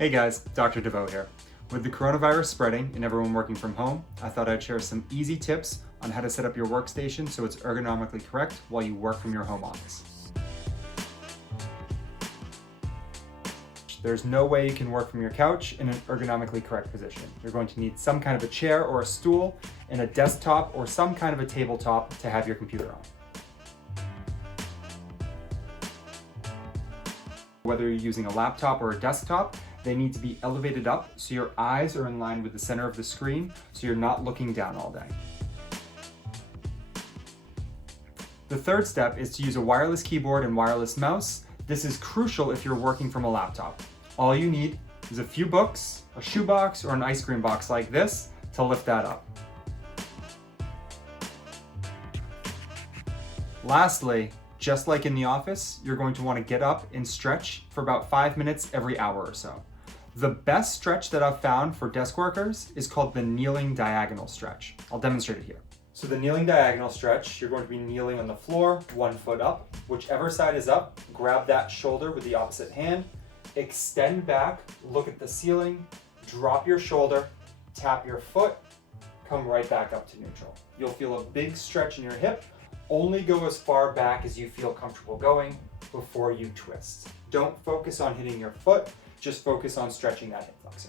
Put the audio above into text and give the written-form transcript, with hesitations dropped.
Hey guys, Dr. Devoe here. With the coronavirus spreading and everyone working from home, I thought I'd share some easy tips on how to set up your workstation so it's ergonomically correct while you work from your home office. There's no way you can work from your couch in an ergonomically correct position. You're going to need some kind of a chair or a stool and a desktop or some kind of a tabletop to have your computer on. Whether you're using a laptop or a desktop, they need to be elevated up so your eyes are in line with the center of the screen so you're not looking down all day. The third step is to use a wireless keyboard and wireless mouse. This is crucial if you're working from a laptop. All you need is a few books, a shoebox, or an ice cream box like this to lift that up. Lastly, just like in the office, you're going to want to get up and stretch for about 5 minutes every hour or so. The best stretch that I've found for desk workers is called the kneeling diagonal stretch. I'll demonstrate it here. So the kneeling diagonal stretch, you're going to be kneeling on the floor, 1 foot up. Whichever side is up, grab that shoulder with the opposite hand, extend back, look at the ceiling, drop your shoulder, tap your foot, come right back up to neutral. You'll feel a big stretch in your hip. Only go as far back as you feel comfortable going before you twist. Don't focus on hitting your foot, just focus on stretching that hip flexor.